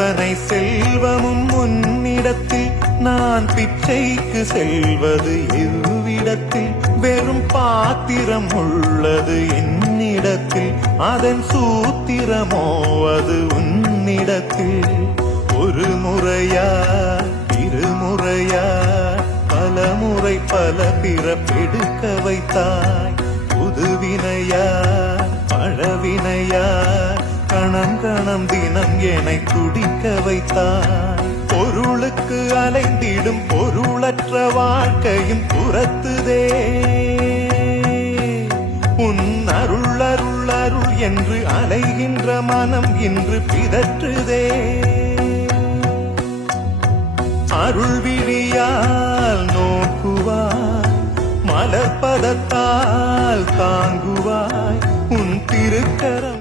அத்தனை செல்வமும் உன்னிடத்தில் நான் பிச்சைக்கு செல்வது எவ்விடத்தில் வெறும் பாத்திரம் உள்ளது என்னிடத்தில் அதன் சூத்திரமோ அது உன்னிடத்தில் ஒரு முறையா இருமுறையா பல முறை பல பிறப்பெடுக்க வைத்தாய் புதுவினையா பழவினையா கணம் கணம் தினம் என்னை துடிக்க வைத்தாய் பொருளுக்கு அலைந்திடும் பொருளற்ற வாழ்க்கையும் புறத்துதே உன் அருள் அருள் அருள் என்று அலைகின்ற மனம் இன்று பிதற்றுதே அருள் விழியால் நோக்குவாய் மலர்பதத்தால் தாங்குவாய் உன் திருக்கரம்